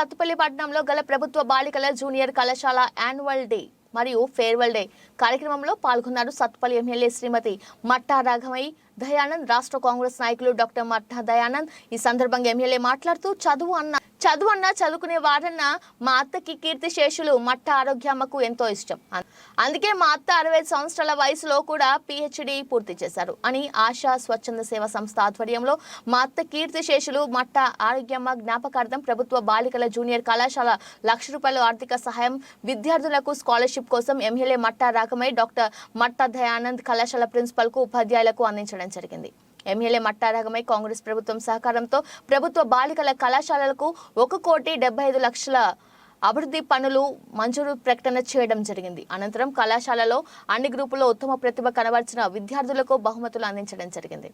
సత్తుపల్లి పట్టణంలో గల ప్రభుత్వ బాలికల జూనియర్ కళాశాల యాన్యువల్ డే మరియు ఫేర్వెల్ డే కార్యక్రమంలో పాల్గొన్నారు. సత్తుపల్లి ఎమ్మెల్యే శ్రీమతి మట్టా రాఘమయ్య దయానంద్, రాష్ట్ర కాంగ్రెస్ నాయకులు డాక్టర్ మట్టా దయానంద్. ఈ సందర్భంగా ఎమ్మెల్యే మాట్లాడుతూ చదువుకునే వారన్న మా అత్తకి కీర్తి శేషులు మట్టా ఆరోగ్యమ్మకు ఎంతో ఇష్టం. అందుకే మా అత్త 65 సంవత్సరాల వయసులో కూడా PhD పూర్తి చేశారు అని ఆశా స్వచ్ఛంద సేవా సంస్థ ఆధ్వర్యంలో మా అత్త కీర్తి శేషులు మట్టా ఆరోగ్యమ్మ జ్ఞాపకార్థం ప్రభుత్వ బాలికల జూనియర్ కళాశాల ₹1,00,000 ఆర్థిక సహాయం, విద్యార్థులకు స్కాలర్షిప్ కోసం ఎమ్మెల్యే మట్టా రాఘమయ్య, డాక్టర్ మట్టా దయానంద్ కళాశాల ప్రిన్సిపల్ కు ఉపాధ్యాయులకు అందించడం జరిగింది. ఎమ్మెల్యే మట్టా రాఘమయ్య కాంగ్రెస్ ప్రభుత్వం సహకారంతో ప్రభుత్వ బాలికల కళాశాలలకు ₹1,75,00,000 అభివృద్ధి పనులు మంజూరు ప్రకటన చేయడం జరిగింది. అనంతరం కళాశాలలో అన్ని గ్రూపుల్లో ఉత్తమ ప్రతిభ కనబర్చిన విద్యార్థులకు బహుమతులు అందించడం జరిగింది.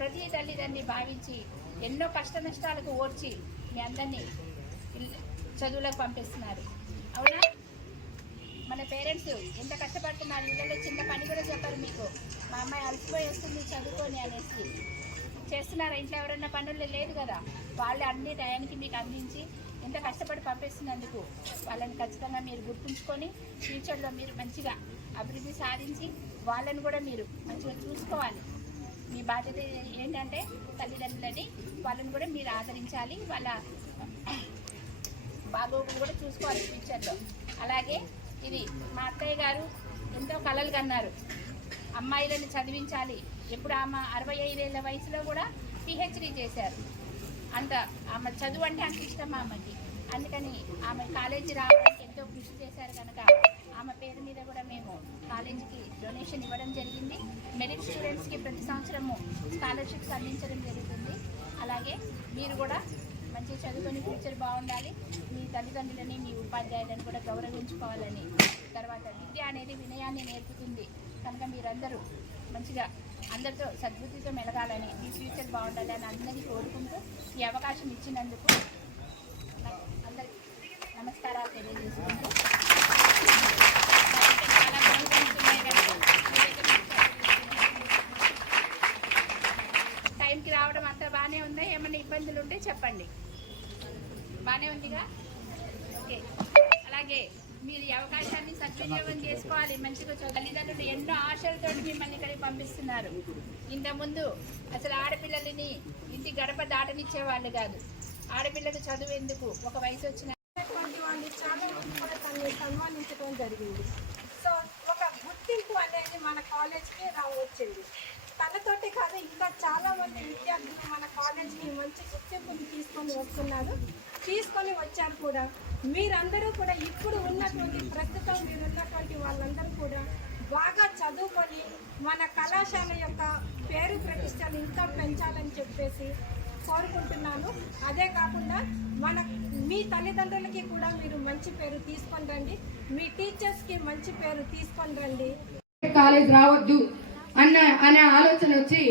ప్రతి తల్లిదండ్రులు భావించి ఎన్నో కష్ట నష్టాలకు ఓర్చి మీ అందరినీ చదువులకు పంపిస్తున్నారు. అవునా? మన పేరెంట్స్ ఎంత కష్టపడుతున్నారు. ఇళ్ళలో చిన్న పని కూడా చెప్పారు మీకు, మా అమ్మాయి అలసిపోయి వస్తుంది చదువుకొని అనేసి చేస్తున్నారా? ఇంట్లో ఎవరైనా పనులు లేదు కదా, వాళ్ళు అన్ని టయానికి మీకు అందించి ఎంత కష్టపడి పంపిస్తున్నందుకు వాళ్ళని ఖచ్చితంగా మీరు గుర్తుంచుకొని ఫ్యూచర్లో మీరు మంచిగా అభివృద్ధి సాధించి వాళ్ళని కూడా మీరు మంచిగా చూసుకోవాలి. మీ బాధ్యత ఏంటంటే తల్లిదండ్రులని వాళ్ళని కూడా మీరు ఆదరించాలి, వాళ్ళ బాగోగులు కూడా చూసుకోవాలి ఫ్యూచర్లో. అలాగే ఇది మా అత్తయ్య గారు ఎంతో కలలు కన్నారు, అమ్మాయిలను చదివించాలి. ఎప్పుడు ఆమె 65 ఏళ్ల వయసులో కూడా PhD చేశారు. అంత ఆమె చదువు అంటే అంత ఇష్టం ఆమెకి. అందుకని ఆమె కాలేజీ రావడానికి ఎంతో కృషి చేశారు కనుక ఆమె పేరు మీద కూడా మేము కాలేజీకి డొనేషన్ ఇవ్వడం జరిగింది. మెరిట్ స్టూడెంట్స్కి ప్రతి సంవత్సరము స్కాలర్షిప్స్ అందించడం జరుగుతుంది. అలాగే మీరు కూడా మంచిగా చదువుకొని ఫ్యూచర్ బాగుండాలి. మీ తల్లిదండ్రులని, మీ ఉపాధ్యాయులను కూడా గౌరవించుకోవాలని. తర్వాత విద్య అనేది వినయాన్ని నేర్పుతుంది కనుక మీరందరూ మంచిగా అందరితో సద్బుద్ధితో మెలగాలని, మీ ఫ్యూచర్ బాగుండాలని అందరినీ కోరుకుంటూ ఈ అవకాశం ఇచ్చినందుకు అందరికీ నమస్కారాలు తెలియజేసుకుంటూ టైంకి రావడం అంతా బాగానే ఉందా? ఏమైనా ఇబ్బందులు ఉంటే చెప్పండి. బాగానే ఉందిగా? ఓకే. అలాగే మీరు ఈ అవకాశాన్ని సద్వినియోగం చేసుకోవాలి. మంచిగా తల్లిదండ్రులు ఎన్నో ఆశలతో మిమ్మల్ని ఇక్కడికి పంపిస్తున్నారు. ఇంతకుముందు అసలు ఆడపిల్లలని ఇంటి గడప దాటనిచ్చేవాళ్ళు కాదు. ఆడపిల్లలకు చదువు ఎందుకు, ఒక వయసు వచ్చిన సన్మానించడం జరిగింది. సో ఒక గుర్తింపు అనేది మన కాలేజ్కి వచ్చింది. తనతోటి కాదు, ఇంకా చాలా మంది విద్యార్థులు మన కాలేజ్కి మంచి గుర్తింపుని తీసుకొని వచ్చారు కూడా. మీరందరూ కూడా ఇప్పుడు ఉన్నటువంటి ప్రస్తుతం మీరున్నటువంటి వాళ్ళందరూ కూడా బాగా చదువుకొని మన కళాశాల యొక్క పేరు ప్రతిష్టలు ఇంకా పెంచాలని చెప్పేసి కోరుకుంటున్నాను. అదే కాకుండా మీ తల్లిదండ్రులకి కూడా మీరు మంచి పేరు తీసుకొని రండి, మీ టీచర్స్కి మంచి పేరు తీసుకొని రండి. కాలేజ్ రావద్దు అనే ఆలోచన వచ్చి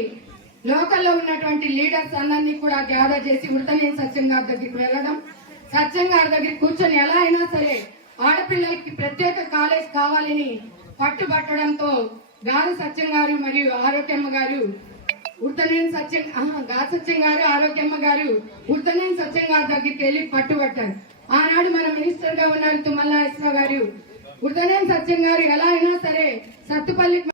లోకల్లో ఉన్నటువంటి లీడర్స్ అందరినీ కూడా గ్యాదర్ చేసి ఉడతనేని సత్యం గారి దగ్గరికి వెళ్ళడం, సత్యం గారి దగ్గర కూర్చొని ఎలా అయినా సరే ఆడపిల్లలకి ప్రత్యేక కాలేజ్ కావాలని పట్టుబట్టడంతో గాలి సత్యం గారు మరియు ఆరోగ్యమ్మ గారు ఉడతనేని సత్యం గారు ఆరోగ్యమ్మ గారు ఉడతనేని సత్యం గారి దగ్గరికి వెళ్ళి పట్టుబట్టారు. ఆనాడు మన మినిస్టర్ గా ఉన్నారు తుమ్మల నాగేశ్వరరావు గారు. ఉడతనేని సత్యం గారు ఎలా అయినా సరే సత్తుపల్లి